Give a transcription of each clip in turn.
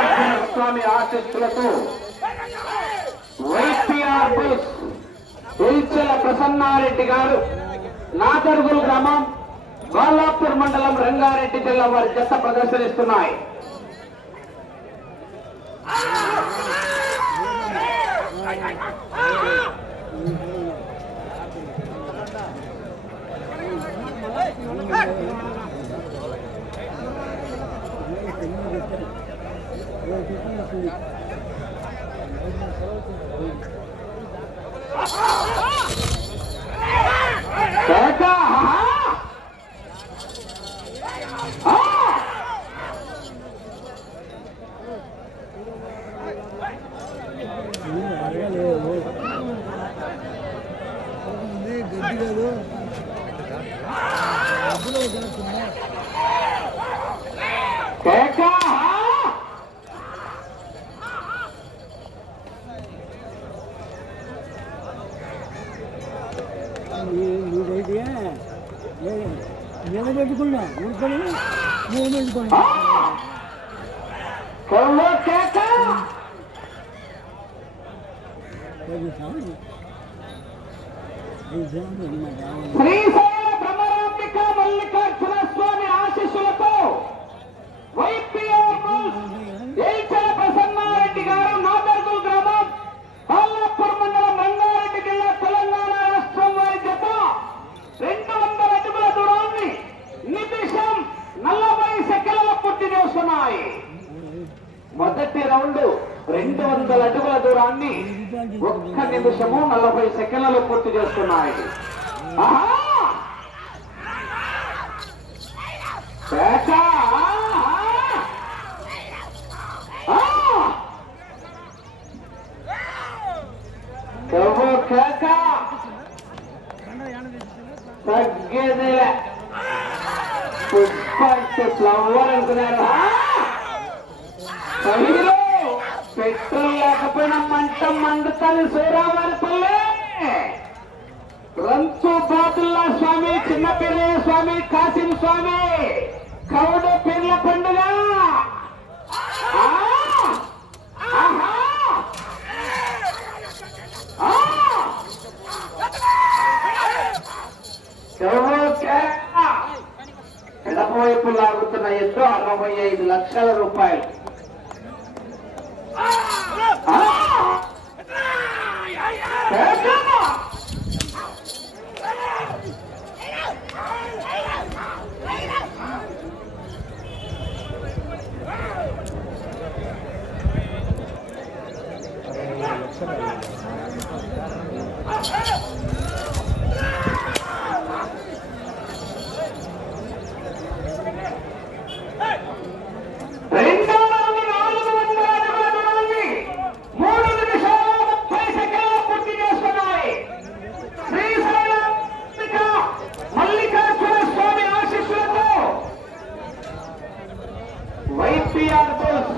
మల్లికార్జున స్వామి ఆశస్సులతో వైసీఆర్ బుస్ ఉల్చల ప్రసన్నారెడ్డి గారు నాదర్గుల్ గ్రామం బాలాపూర్ మండలం రంగారెడ్డి జిల్లా వారి జత ప్రదర్శనిస్తున్నాయి కేక, శ్రీశైల భ్రమరాంబిక మల్లికార్జున స్వామి ఆశీస్సులతో వైపీఆర్ ఏల్చల ప్రసన్నారెడ్డి గారు నాదర్గుల్ గ్రామం పాలపూర్ మండలం రంగారెడ్డి జిల్లా తెలంగాణ రాష్ట్రం వారి జత రెండు వందల అడుగుల దూరాన్ని నిమిషం నలభై సెకండ్ల పూర్తి చేస్తున్నాయి మొదటి రౌండ్ రెండు వందల అడుగుల దూరాన్ని ఒక్క నిమిషము నలభై సెకండ్లలో పూర్తి చేస్తున్నాయి ఆహా! పేట! ఆ! ప్రభు కేక తగ్గేదిలే పుష్ప అంటే ఫ్లవర్ అనుకున్నారు ఆ! పల్లిలో పెట్రోల్ లేకపోయినా మంట మండుతుంది సూరావారిపల్లె రంతు బాతుల్లా స్వామి చిన్న పిల్లయ్య స్వామి కాసిం స్వామి కౌడ పిల్ల పండుగ ఆ! ఆహా! ఆ! ఎవరో కేక! ఎడమవైపు లాగుతున్న ఎత్తు అరవై ఐదు లక్షల రూపాయలు ఆ! కేక! రెండో రౌండ్ నాలుగు వందల అడుగుల దూరాన్ని మూడు నిమిషాల ముప్పై సెకండ్ల పూర్తి చేస్తున్నాయి శ్రీశైలం మల్లికార్జున స్వామి ఆశీస్సులతో వైపీఆర్ బోస్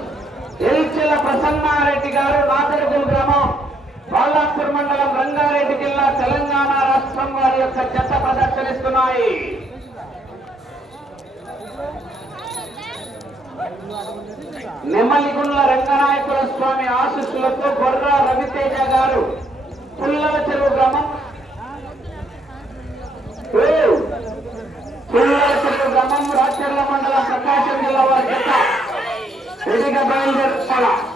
ఎల్చెల ప్రసన్నారెడ్డి గారు నాదర్గుల్ గ్రామం బాలాపూర్ మండలం రంగారెడ్డి జిల్లా తెలంగాణ రాష్ట్రం వారి యొక్క జత ప్రదర్శనిస్తున్నాయి నెమ్మలిగుండ్ల రంగనాయకుల స్వామి ఆశీస్సులతో బొర్ర రవితేజ గారు పుల్లల చెరువు గ్రామం ఏ! పుల్లల చెరువు గ్రామం రాచర్ల మండలం ప్రకాశం జిల్లా వారి జత రెడీగా బయలుదేరుతారా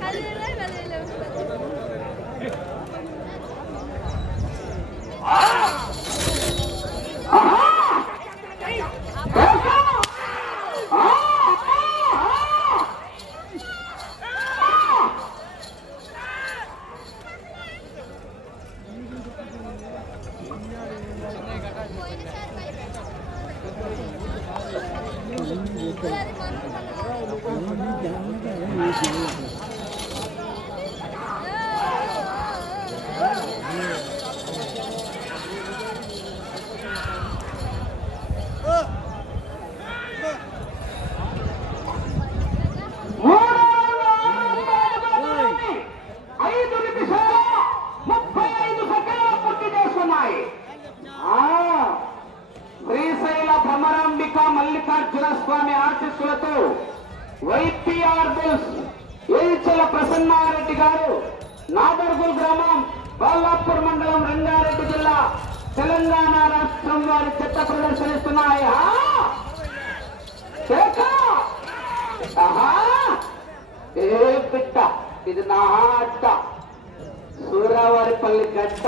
갈릴래? ಇದು ನಾ ಆಟ ಸೂರಾವರಿ ಪಲ್ಲಿ ಗಟ್ಟ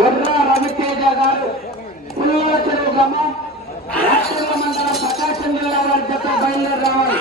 ఎర్ర రవితేజ గారు పుల్లల చెరువు గ్రామం రాష్ట్రంలో మండలం ప్రకాశం జిల్లా వారి జత బయలుదేరి రావాలి.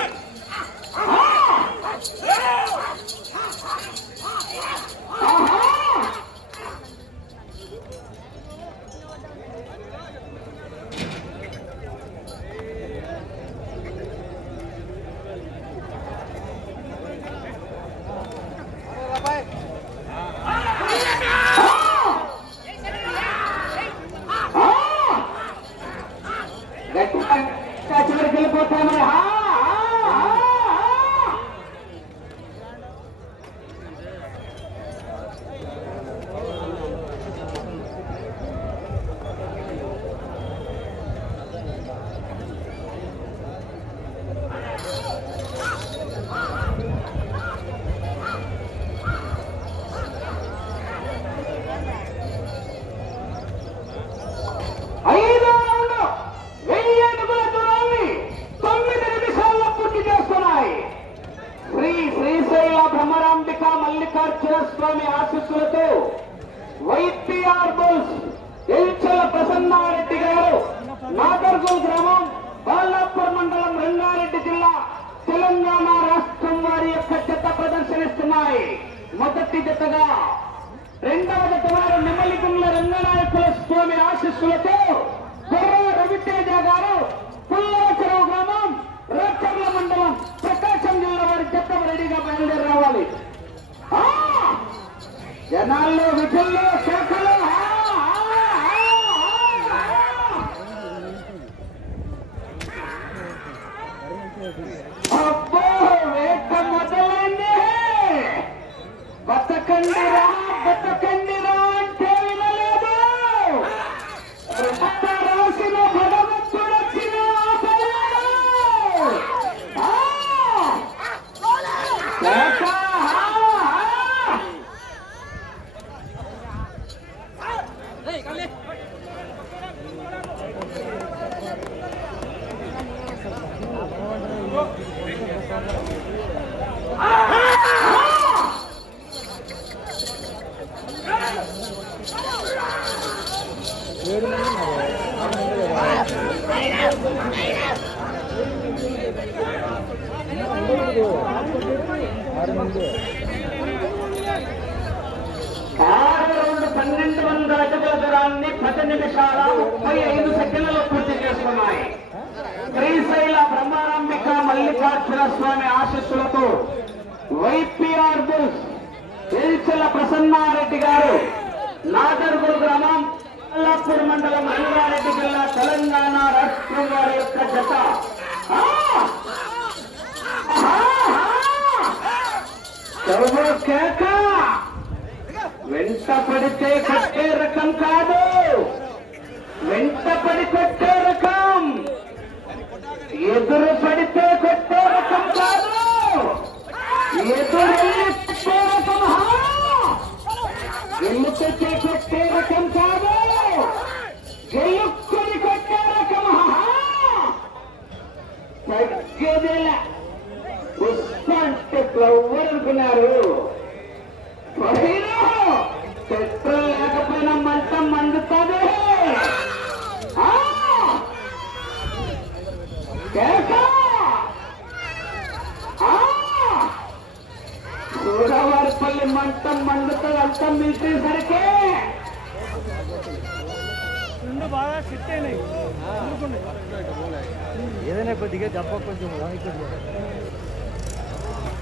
తెలంగాణ రాష్ట్రం వారి యొక్క చెత్త ప్రదర్శనిస్తున్నాయి. మొదటి జతగా రెండవ జత వారు నెమలిగుండ్ల రంగనాయకుల స్వామి ఆశీస్సులతో కొర్ర రవితేజ గారు పుల్లవచరావు గ్రామం రచ్చర్ల మండలం ప్రకాశం జిల్లా వారి చెత్త రెడీగా బయలుదేరి రావాలి. జనాల్లో విజయంలో বন্ধুরা ఆరు రెండు పన్నెండు వందల అడుగుల దూరాన్ని పది నిమిషాల ముప్పై ఐదు సెకండ్లలో పూర్తి చేస్తున్నాయి శ్రీశైల బ్రహ్మారాంబిక మల్లికార్జున స్వామి ఆశస్సులతో వైపిఆర్ బుల్స్ ప్రసన్నారెడ్డి గారు నాగర్గుల్ గ్రామం అల్లాపూర్ మండలం రంగారెడ్డి జిల్లా తెలంగాణ రాష్ట్రం వారి యొక్క జత. చదువు కేక వెంట పడితే కొట్టే రకం కాదు. వెంట పడి కొట్టే రకం. ఎదురు పడితే కొట్టే రకం కాదు. ఎదురు కొట్టే రకం హా! ఎల్లుకొచ్చే కొట్టే రకం కాదు. జయుక్కుని కొట్టే రకం. హా! ఫ్లవర్ అనుకున్నారు పెట్రోల్ లేకపోయినా మంట మండుతుంది ఆ! కేక! ఆ! సూరవారిపల్లి మంట మండుతుంది అంతా మిలిటేసరికి రెండు బాగా అయినాయి అందుకుంది. ఏదైనా కొద్దిగా దెబ్బ కొంచెం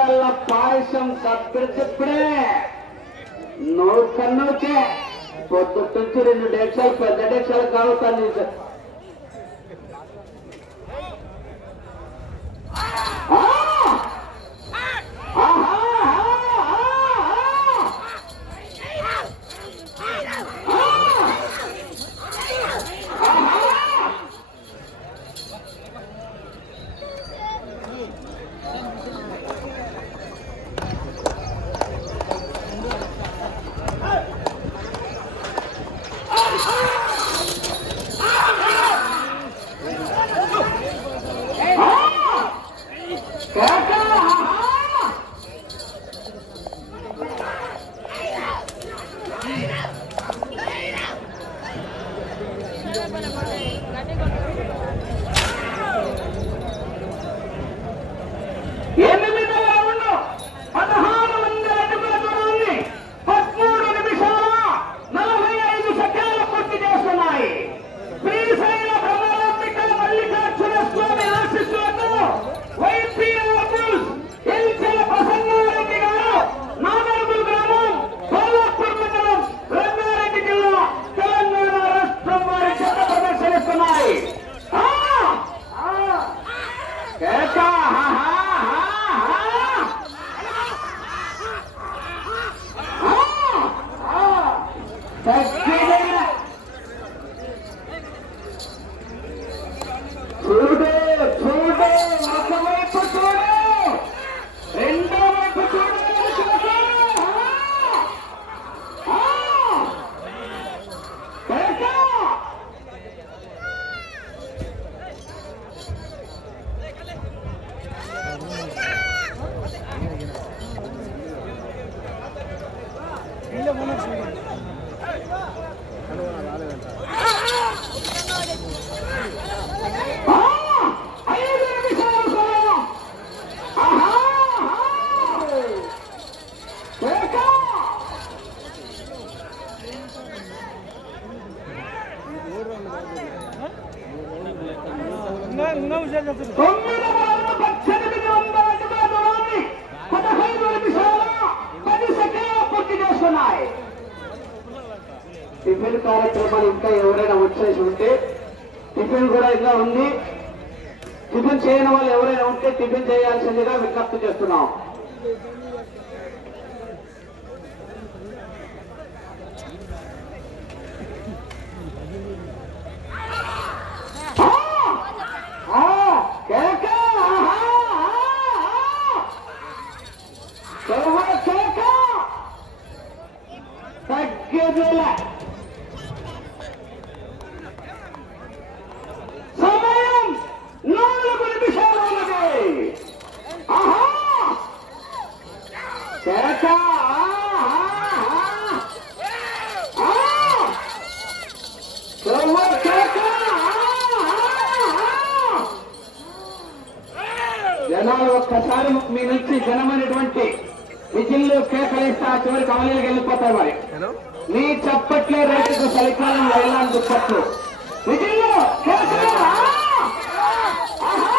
ಅದಲ್ಲ ಪಾಯಸಂ ಸತ್ಕರಿಸಬಿಡೆ ನೋಡ್ ಕಣ್ಣೋಕೆ ಗೊತ್ತು ಟೀಚರ್ ಇನ್ನು ಡೆಕ್ಷಲ್ ಡೆಕ್ಷಲ್ ಕಾಣುತ್ತಾನೆ I think I'm gonna ചെല്ലുക മിക്ക ఒక్కసారి మీ నుంచి జనమైనటువంటి విజిల్లు కేకలిస్తే ఆ చివరి కవలీలకు వెళ్ళిపోతాయి మరి. నీ చప్పట్లే రైతుకు చలికాలం వెళ్ళాలని దుప్పట్లు విజిల్లు కేకలు! ఆ! ఆహా!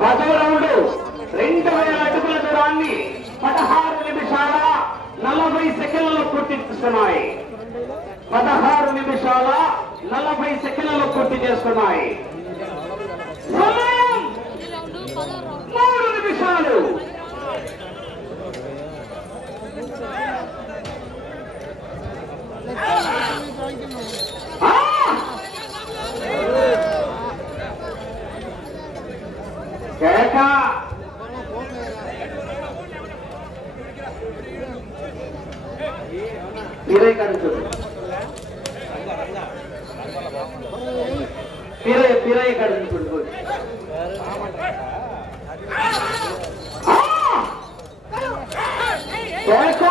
పదో రౌండ్ రెండు వేల అడుగుల దూరాన్ని పదహారు నిమిషాల నలభై సెకండ్లలో పూర్తిస్తున్నాయి పదహారు నిమిషాల నలభై సెకండ్లలో పూర్తి చేస్తున్నాయి సమయం మూడు నిమిషాలు ఆ! కేక మీరే కాదు చూడు మీరే మీరే కాదు చూడు ఆ! కేక!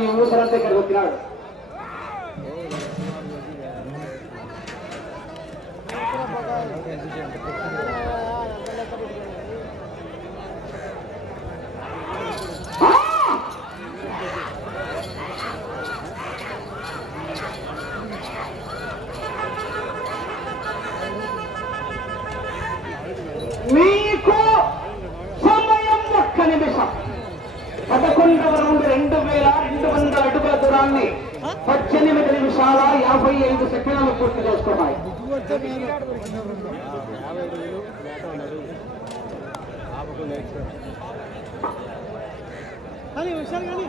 ইউনিট থেকে యాభై ఐదు సెకండ్లు పూర్తి చేసుకున్నాయి. కానీ.